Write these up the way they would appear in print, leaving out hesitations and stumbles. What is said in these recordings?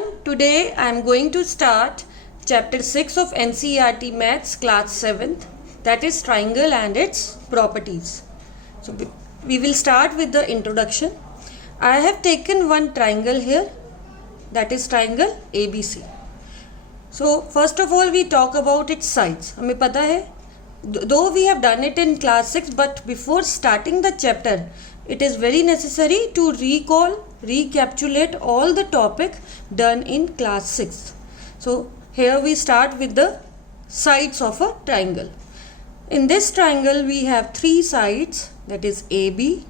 everyone, today I am going to start chapter 6 of NCERT Maths class 7th, that is triangle and its properties. So we will start with the introduction. I have taken one triangle here, that is triangle ABC. So first of all we talk about its sides. हमें पता है, though we have done it in class 6, but before starting the chapter it is very necessary to recapitulate all the topic done in class 6. So here we start with the sides of a triangle. In this triangle we have three sides, that is AB.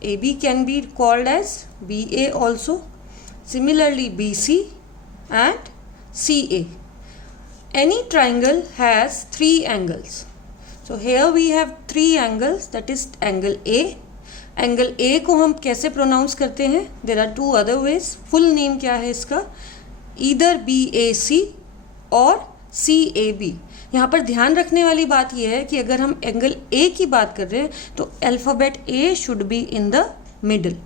AB can be called as BA also. Similarly BC and CA. Any triangle has three angles. So here we have three angles, that is angle A. Angle A को हम कैसे pronounce करते हैं? There are two other ways. Full name क्या है इसका? Either BAC और CAB. यहाँ पर ध्यान रखने वाली बात यह है कि अगर हम एंगल ए की बात कर रहे हैं तो alphabet A should be in the middle.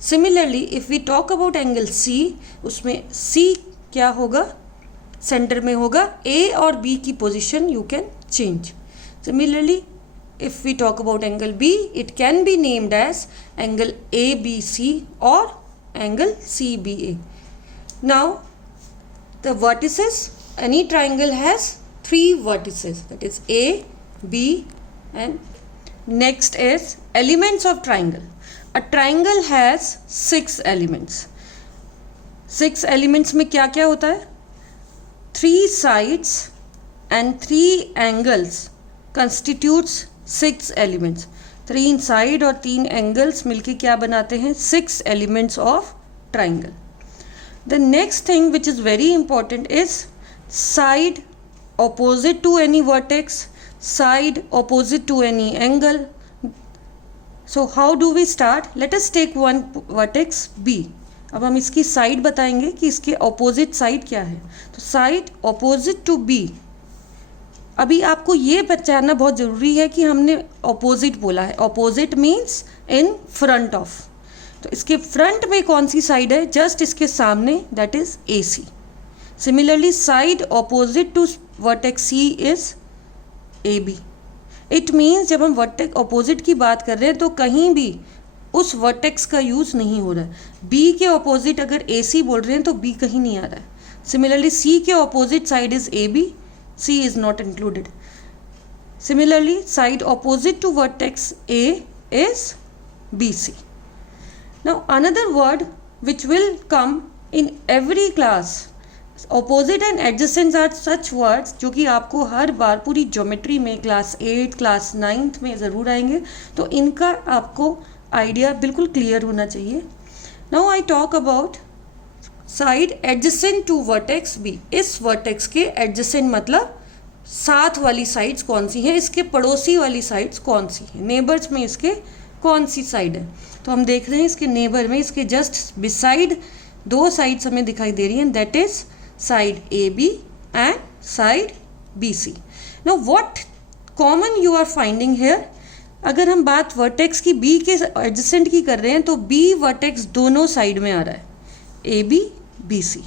Similarly if we talk about angle C, उसमें C क्या होगा? सेंटर में होगा. ए और B की position you can change. Similarly if we talk about angle B, it can be named as angle ABC or angle CBA. Now the vertices, any triangle has three vertices, that is A, B and next is elements of triangle. A triangle has 6 elements. 6 elements में क्या क्या होता है? 3 sides and 3 angles constitutes 6 elements. 3 side और 3 angles मिलके क्या बनाते हैं? 6 elements of triangle. The next thing which is very important is side opposite to any vertex, side opposite to any angle. So how do we start? Let us take one vertex B. अब हम इसकी side बताएंगे कि इसके opposite side क्या है. तो side opposite to B. अभी आपको ये पहचानना बहुत ज़रूरी है कि हमने ऑपोजिट बोला है. Opposite means in front of. तो इसके फ्रंट में कौन सी साइड है? जस्ट इसके सामने, that is AC. Similarly side opposite to vertex C is AB. It means जब हम वर्टेक्स ऑपोजिट की बात कर रहे हैं तो कहीं भी उस वर्टेक्स का यूज़ नहीं हो रहा है. B के ऑपोजिट अगर AC बोल रहे हैं तो B कहीं नहीं आ रहा है. सिमिलरली C के opposite side is AB. C is not included. Similarly, side opposite to vertex A is BC. Now, another word which will come in every class. Opposite and adjacent are such words जो कि आपको हर बार पूरी geometry में class 8, class 9th में ज़रूर आएंगे. तो इनका आपको आइडिया बिल्कुल क्लियर होना चाहिए. Now I talk about side adjacent to vertex B. इस वर्टेक्स के एडजेसेंट मतलब साथ वाली साइड्स कौन सी हैं, इसके पड़ोसी वाली साइड्स कौन सी हैं, नेबर्स में इसके कौन सी साइड है. तो हम देख रहे हैं इसके नेबर में इसके जस्ट बिसाइड 2 साइड्स हमें दिखाई दे रही हैं, that is side AB and side BC. Now what common you are finding here? अगर हम बात वर्टेक्स की B के एडजेसेंट की कर रहे हैं तो B वर्टेक्स दोनों साइड में आ रहा है, AB BC.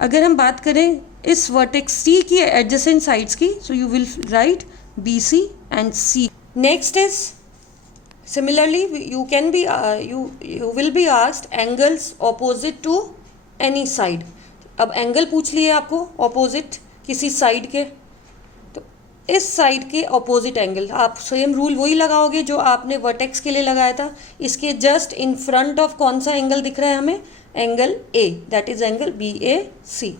अगर हम बात करें इस वर्टेक्स C की एडजेसेंट साइड्स की, so you will write BC and C. Next is similarly you can be you will be asked angles opposite to any side. अब एंगल पूछ लिए आपको ऑपोजिट किसी साइड के, तो इस साइड के ऑपोजिट एंगल आप सेम रूल वही लगाओगे जो आपने वर्टेक्स के लिए लगाया था. इसके जस्ट इन फ्रंट ऑफ कौन सा एंगल दिख रहा है हमें? Angle A, that is angle BAC.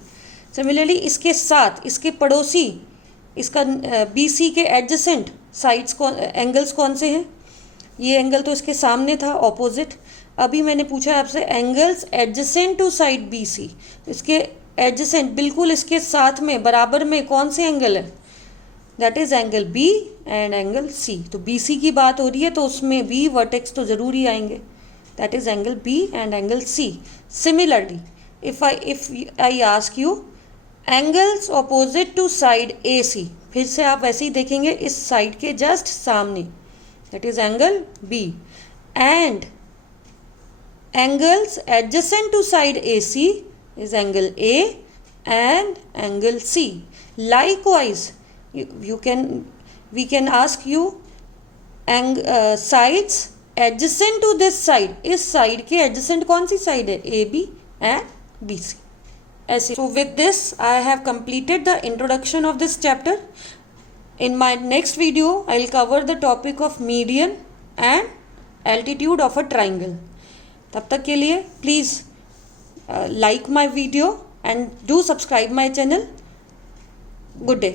Similarly इसके साथ इसके पड़ोसी इसका BC के एडजेसेंट साइड्स एंगल्स कौन से हैं? ये एंगल तो इसके सामने था ऑपोजिट. अभी मैंने पूछा आपसे angles adjacent to side BC. इसके एडजेसेंट बिल्कुल इसके साथ में बराबर में कौन से एंगल है? That is angle B and angle C. तो BC की बात हो रही है तो उसमें B वर्टेक्स तो ज़रूर ही आएंगे, that is angle B and angle C. Similarly, if I ask you angles opposite to side AC, फिर से आप वैसे ही देखेंगे इस साइड के जस्ट सामने, that is angle B, and angles adjacent to side AC is angle A and angle C. Likewise, we can ask you sides adjacent to this side. इस side के adjacent कौन सी side है? AB and BC. ऐसे. So with this I have completed the introduction of this chapter. In my next video I will cover the topic of median and altitude of a triangle. तब तक के लिए please like my video and do subscribe my channel. Good day.